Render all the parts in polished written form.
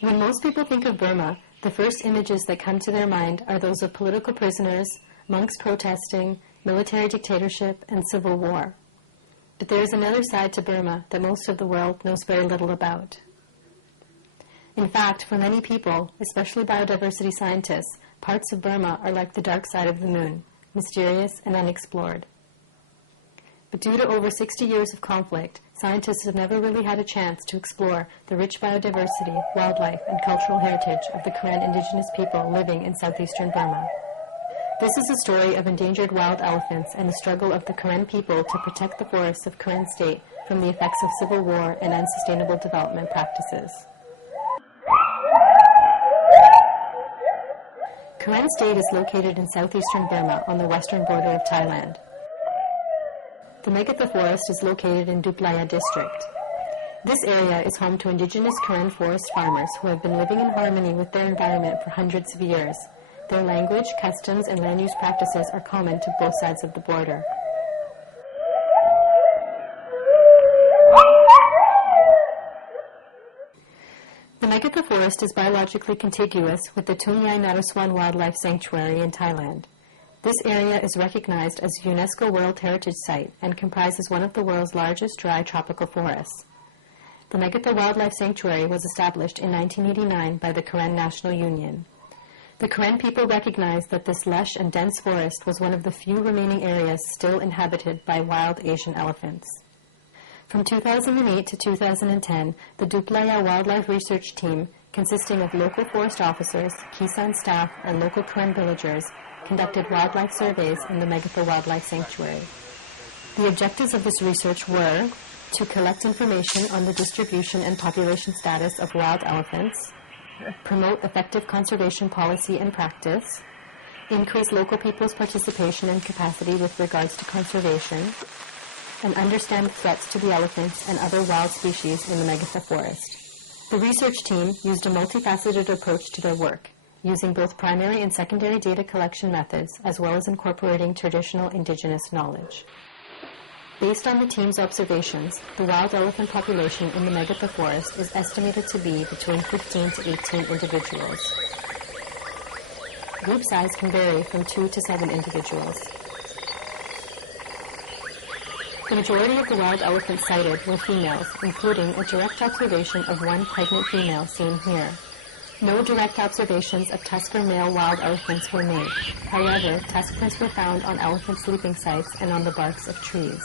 When most people think of Burma, the first images that come to their mind are those of political prisoners, monks protesting, military dictatorship, and civil war. But there is another side to Burma that most of the world knows very little about. In fact, for many people, especially biodiversity scientists, parts of Burma are like the dark side of the moon, mysterious and unexplored. But due to over 60 years of conflict, scientists have never really had a chance to explore the rich biodiversity, wildlife, and cultural heritage of the Karen indigenous people living in southeastern Burma. This is a story of endangered wild elephants and the struggle of the Karen people to protect the forests of Karen State from the effects of civil war and unsustainable development practices. Karen State is located in southeastern Burma on the western border of Thailand. The Megatha Forest is located in Duplaya district. This area is home to indigenous Karen forest farmers who have been living in harmony with their environment for hundreds of years. Their language, customs, and land use practices are common to both sides of the border. The Megatha Forest is biologically contiguous with the Tunyai Naresuan Wildlife Sanctuary in Thailand. This area is recognized as a UNESCO World Heritage Site and comprises one of the world's largest dry tropical forests. The Megatha Wildlife Sanctuary was established in 1989 by the Karen National Union. The Karen people recognized that this lush and dense forest was one of the few remaining areas still inhabited by wild Asian elephants. From 2008 to 2010, the Duplaya Wildlife Research Team, consisting of local forest officers, Kisan staff, and local Karen villagers, conducted wildlife surveys in the Megatha Wildlife Sanctuary. The objectives of this research were to collect information on the distribution and population status of wild elephants, promote effective conservation policy and practice, increase local people's participation and capacity with regards to conservation, and understand threats to the elephants and other wild species in the Megatha Forest. The research team used a multifaceted approach to their work, using both primary and secondary data collection methods, as well as incorporating traditional indigenous knowledge. Based on the team's observations, the wild elephant population in the Megatha Forest is estimated to be between 15 to 18 individuals. Group size can vary from 2 to 7 individuals. The majority of the wild elephants cited were females, including a direct observation of one pregnant female seen here. No direct observations of tusker male wild elephants were made. However, tusk prints were found on elephant sleeping sites and on the barks of trees.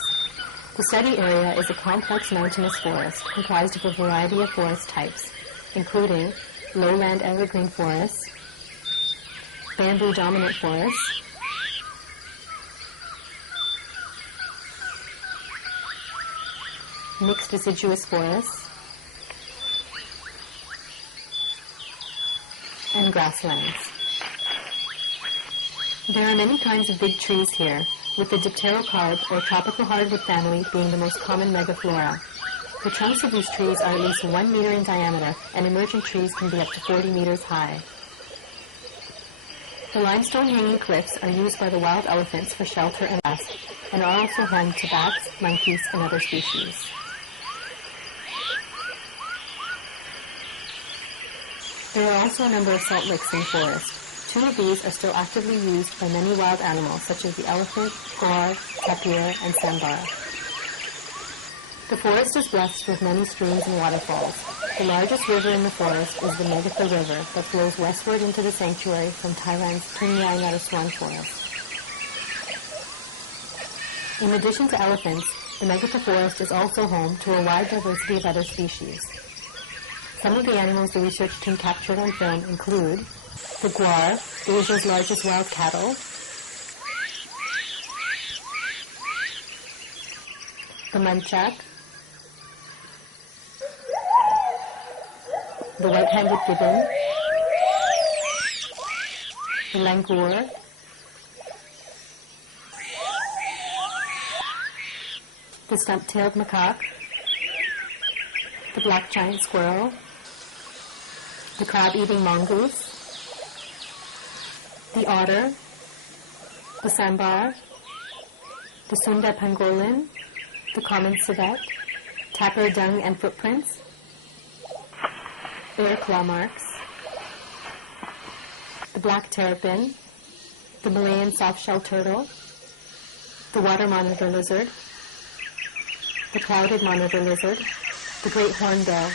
The study area is a complex mountainous forest comprised of a variety of forest types, including lowland evergreen forests, bamboo-dominant forests, mixed deciduous forests, and grasslands. There are many kinds of big trees here, with the dipterocarp or tropical hardwood family being the most common megaflora. The trunks of these trees are at least 1 meter in diameter, and emergent trees can be up to 40 meters high. The limestone hanging cliffs are used by the wild elephants for shelter and rest, and are also home to bats, monkeys, and other species. There are also a number of salt licks in the forest. 2 of these are still actively used by many wild animals, such as the elephant, gaur, tapir, and sambar. The forest is blessed with many streams and waterfalls. The largest river in the forest is the Megatha River that flows westward into the sanctuary from Thailand's Tunyai Naresuan Forest. In addition to elephants, the Megatha Forest is also home to a wide diversity of other species. Some of the animals the research team captured on film include the gaur, Asia's largest wild cattle, the muntjac, the white-handed gibbon, the langur, the stump-tailed macaque, the black giant squirrel, the crab-eating mongoose, the otter, the sambar, the sunda pangolin, the common civet, tapir dung and footprints, bear claw marks, the black terrapin, the Malayan soft-shell turtle, the water monitor lizard, the clouded monitor lizard, the great hornbill,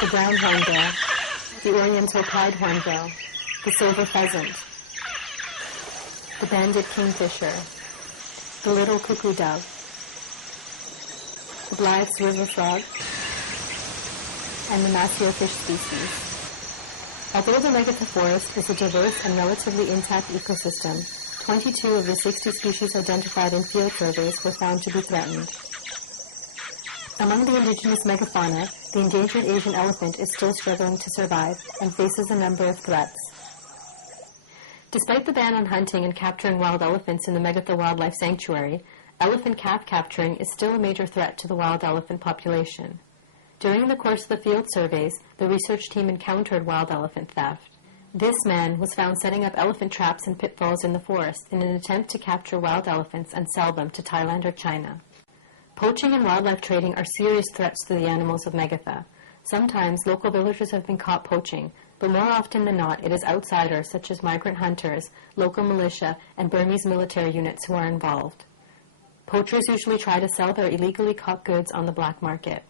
the brown hornbill, the oriental pied hornbill, the silver pheasant, the banded kingfisher, the little cuckoo dove, the Blythe's river frog, and the masio fish species. Although the Megatha Forest is a diverse and relatively intact ecosystem, 22 of the 60 species identified in field surveys were found to be threatened. Among the indigenous megafauna, the endangered Asian elephant is still struggling to survive and faces a number of threats. Despite the ban on hunting and capturing wild elephants in the Megatha Wildlife Sanctuary, elephant calf capturing is still a major threat to the wild elephant population. During the course of the field surveys, the research team encountered wild elephant theft. This man was found setting up elephant traps and pitfalls in the forest in an attempt to capture wild elephants and sell them to Thailand or China. Poaching and wildlife trading are serious threats to the animals of Megatha. Sometimes local villagers have been caught poaching, but more often than not it is outsiders such as migrant hunters, local militia, and Burmese military units who are involved. Poachers usually try to sell their illegally caught goods on the black market.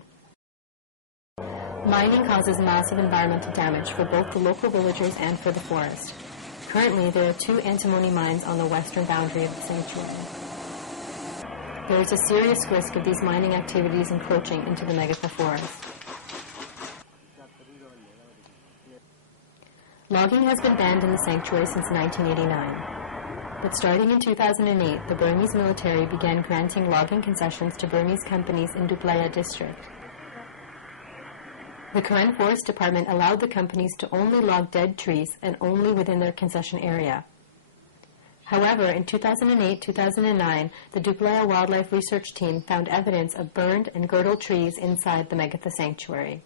Mining causes massive environmental damage for both the local villagers and for the forest. Currently, there are 2 antimony mines on the western boundary of the sanctuary. There is a serious risk of these mining activities encroaching into the Megatha Forest. Logging has been banned in the sanctuary since 1989. But starting in 2008, the Burmese military began granting logging concessions to Burmese companies in Duplaya district. The Karen Forest Department allowed the companies to only log dead trees and only within their concession area. However, in 2008-2009, the Duplaya Wildlife Research Team found evidence of burned and girdled trees inside the Megatha Sanctuary.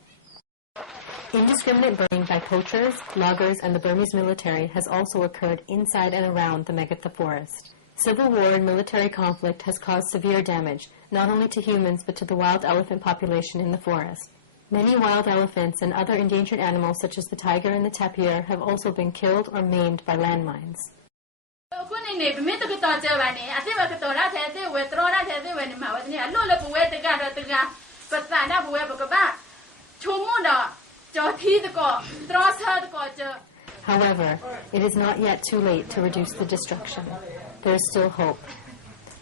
Indiscriminate burning by poachers, loggers, and the Burmese military has also occurred inside and around the Megatha Forest. Civil war and military conflict has caused severe damage, not only to humans but to the wild elephant population in the forest. Many wild elephants and other endangered animals such as the tiger and the tapir have also been killed or maimed by landmines. However, it is not yet too late to reduce the destruction. There is still hope.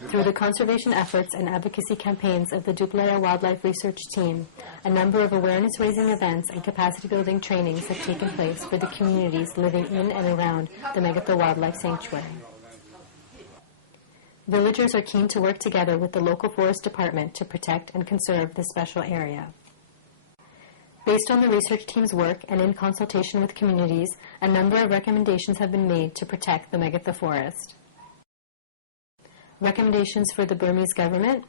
Through the conservation efforts and advocacy campaigns of the Duplaya Wildlife Research Team, a number of awareness-raising events and capacity-building trainings have taken place for the communities living in and around the Megatha Wildlife Sanctuary. Villagers are keen to work together with the local forest department to protect and conserve this special area. Based on the research team's work and in consultation with communities, a number of recommendations have been made to protect the Megatha Forest. Recommendations for the Burmese government.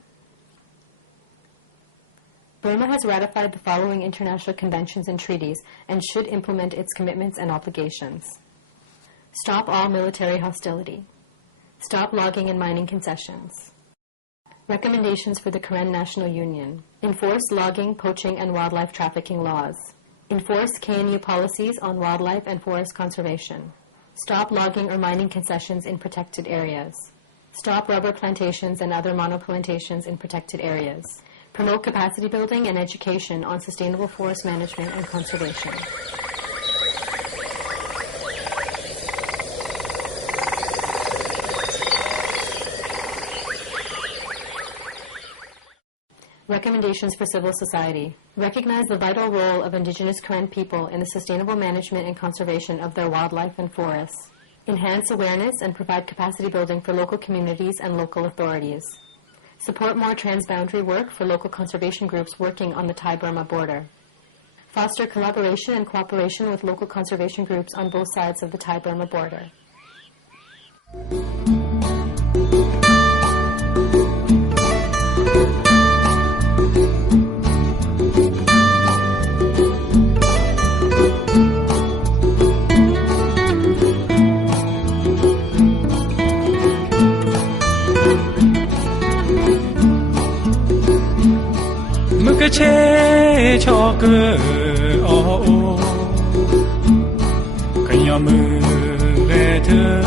Burma has ratified the following international conventions and treaties and should implement its commitments and obligations. Stop all military hostility. Stop logging and mining concessions. Recommendations for the Karen National Union. Enforce logging, poaching, and wildlife trafficking laws. Enforce KNU policies on wildlife and forest conservation. Stop logging or mining concessions in protected areas. Stop rubber plantations and other monoplantations in protected areas. Promote capacity building and education on sustainable forest management and conservation. Recommendations for civil society. Recognize the vital role of Indigenous Karen people in the sustainable management and conservation of their wildlife and forests. Enhance awareness and provide capacity building for local communities and local authorities. Support more transboundary work for local conservation groups working on the Thai-Burma border. Foster collaboration and cooperation with local conservation groups on both sides of the Thai-Burma border. mực cái chế cho cơ ô cái nhỏ mưa về thơ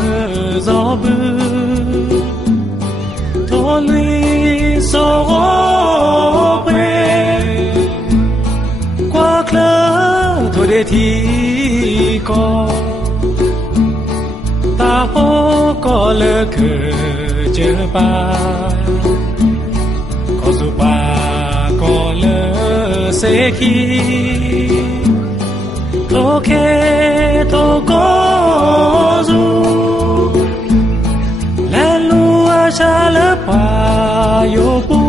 gió bư thô lui số quê qua khờ thôi để thì có ta hô có lỡ khờ chờ ba có dù ba có lỡ sẽ khi thô khe thô có dù lên lúa cha lỡ ba yo bu